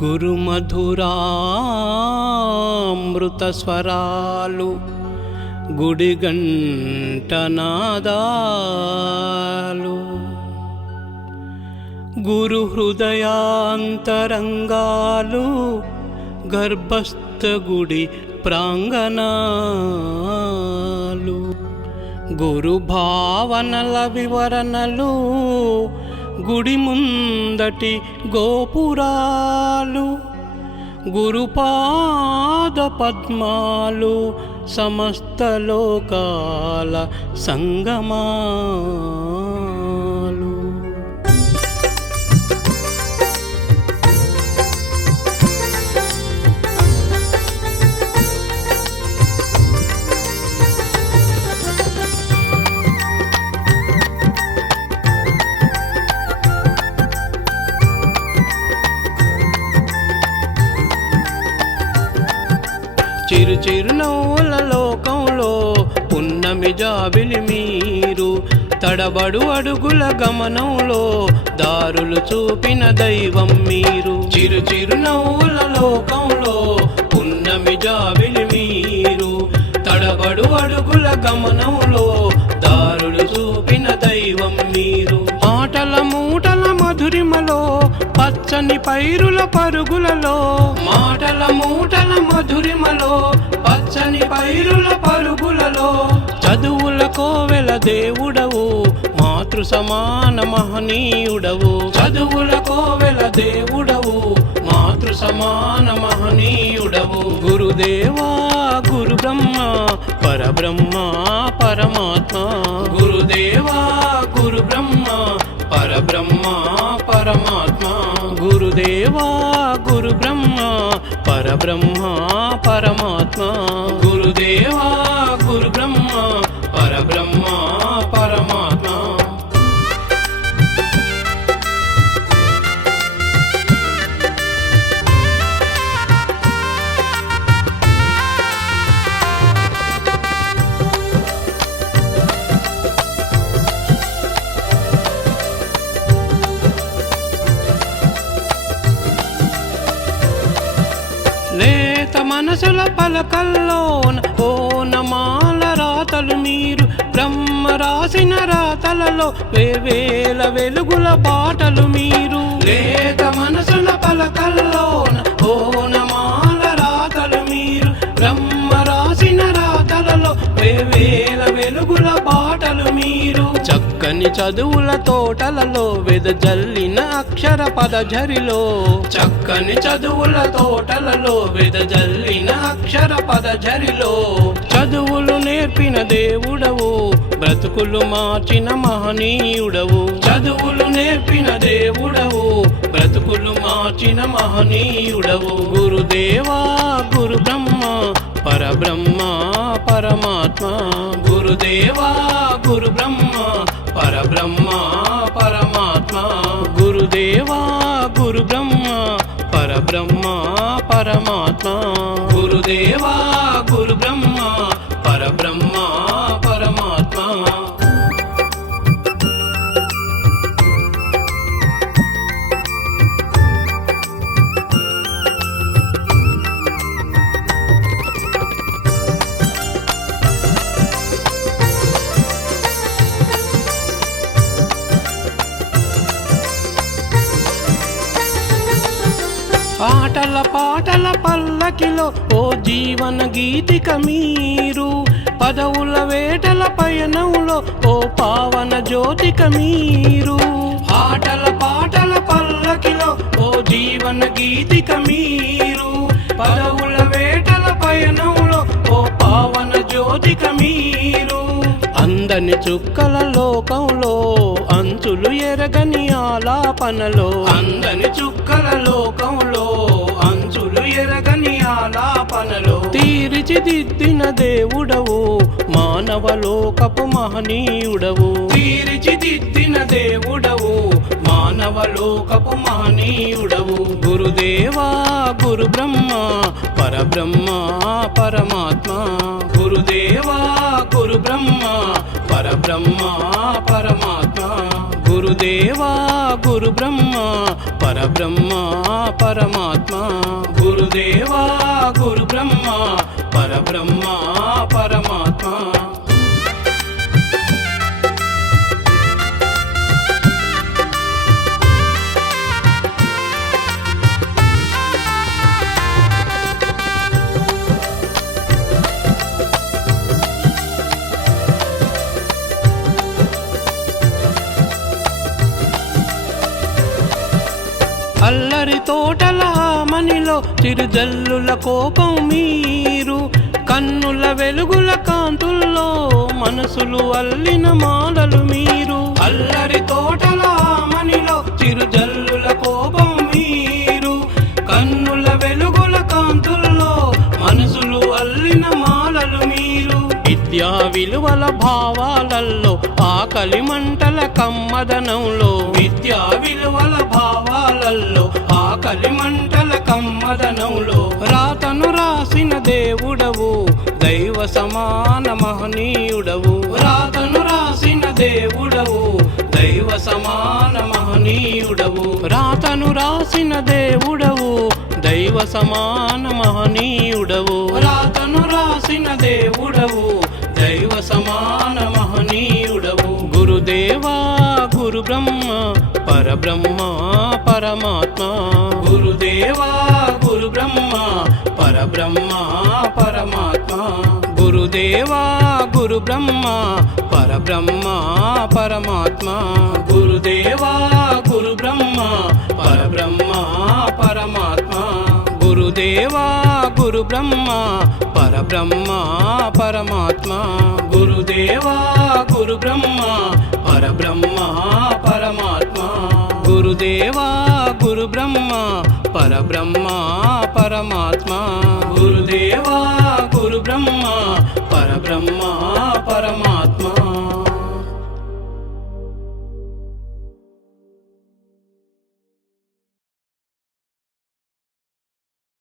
గురుమధురామృత స్వరాలు గుడిగంటనాదాలు గురు హృదయాంతరంగాలు గర్భస్థ గుడి ప్రాంగణాలు గురు భావనల వివరణలు గుడి ముందటి గోపురాలు గురుపాద పద్మాలు సమస్త లోకాల సంగమాలు చిరు చిరునవ్వుల లోకంలో పున్నమి జాబిలి మీరు తడబడు అడుగుల గమనంలో దారులు చూపిన దైవం మీరు చిరు చిరునవ్వుల లోకంలో పున్నమి జాబిలి మీరు తడబడు అడుగుల గమనంలో దారులు చూపిన దైవం మీరు మాటల మూటల మధురిమలో పచ్చని పైరుల పరుగులలో మాటల మూటల మధురిమలో పచ్చని పైరుల పరుగులలో చదువుల కోవెల దేవుడవు మాతృ సమాన మహనీయుడవు చదువుల కోవెల దేవుడవు మాతృ సమాన మహనీయుడవు గురుదేవా గురు బ్రహ్మ పరబ్రహ్మ పరమాత్మ గురుదేవా గురు బ్రహ్మ పరబ్రహ్మ పరమాత్మ గురుదేవా గురు బ్రహ్మ పరబ్రహ్మ పరమాత్మ గురుదేవా గురు బ్రహ్మ పరబ్రహ్మ పరమాత్మ లేత మనసుల పలకల్లోన ఓ నమాల రాతలు మీరు బ్రహ్మ రాసిన రాతలలో వేవేల వెలుగుల బాటలు మీరు లేత మనసుల పలకల్లోన ఓ నమాల రాతలు మీరు బ్రహ్మ రాసిన రాతలలో వేవేల వెలుగుల బాటలు మీరు చక్కని చదువుల తోటలలో వెదజల్లిన అక్షర పదఝరిలో చక్కని చదువుల తోటలలో వెదజల్లిన అక్షర పదఝరిలో చదువులు నేర్పిన దేవుడవు బ్రతుకులు మార్చిన మహనీయుడవు చదువులు నేర్పిన దేవుడవు బ్రతుకులు మార్చిన మహనీయుడవు గురుదేవా గురు బ్రహ్మ పరబ్రహ్మ పరమాత్మ గురుదేవా గురు బ్రహ్మ పరబ్రహ్మ పరమాత్మ గురుదేవా గురు బ్రహ్మ పరబ్రహ్మ పరమాత్మ గురుదేవా గురు బ్రహ్మ పరబ్రహ్మ పరమాత్మ ఆటల పాటల పల్లకిలో ఓ జీవన గీతిక మీరు పదవుల వేటల పయనంలో ఓ పావన జ్యోతిక మీరు ఆటల పాటల పల్లకిలో ఓ జీవన గీతిక మీరు పదవుల వేటల పయనంలో ఓ పావన జ్యోతిక మీరు అందని చుక్కల లోకంలో అంచులు ఎరగని ఆలాపనలో అందని చుక్కల లోకంలో అంచులు ఎరగని ఆలాపనలో తీర్చిదిద్దిన దేవుడవు మానవలోకపు మహనీయుడవు తీర్చిదిద్దిన దేవుడవు మానవలోకపు మహనీయుడవు గురుదేవా గురు బ్రహ్మ పరబ్రహ్మ పరమాత్మ గురుదేవా గురు బ్రహ్మ పరబ్రహ్మ పరమాత్మ గురుదేవా గురు బ్రహ్మ పరబ్రహ్మ పరమాత్మ గురుదేవా గురు బ్రహ్మ పరబ్రహ్మ పరమాత్మ అల్లరి తోటల మనిలో చిరుజల్లుల కోపం మీరు కన్నుల వెలుగుల కాంతుల్లో మనసులు అల్లిన మాలలు మీరు అల్లరి తోటల మనిలో చిరుజల్లుల కోపం మీరు కన్నుల వెలుగుల కాంతుల్లో మనసులు అల్లిన మాలలు మీరు విద్యా విలువల భావాలల్లో ఆకలి మంటల కమ్మదనంలో విద్యా విలువల భావాలల్లో ఆకలి మంటల కమ్మదనంలో రాతను రాసిన దేవుడవు దైవ సమాన మహనీయుడవు రాతను రాసిన దేవుడవు దైవ సమాన మహనీయుడవు రాతను రాసిన దేవుడవు దైవ సమాన మహనీయుడవు రాతను రాసిన దేవుడవు దైవ సమాన మహనీయుడవు గురుదేవా గురు బ్రహ్మ పరబ్రహ్మ పరమాత్మ గురుదేవా గురు బ్రహ్మ పరబ్రహ్మ పరమాత్మ గురుదేవా గురు బ్రహ్మ పరబ్రహ్మ పరమాత్మ గురుదేవా గురు బ్రహ్మ పరబ్రహ్మ పరమాత్మ గురుదేవా గురు బ్రహ్మ పరబ్రహ్మ పరమాత్మ గురుదేవా గురు బ్రహ్మ పరబ్రహ్మ పరమాత్మ గురుదేవా గురు బ్రహ్మ పరబ్రహ్మ పరమాత్మ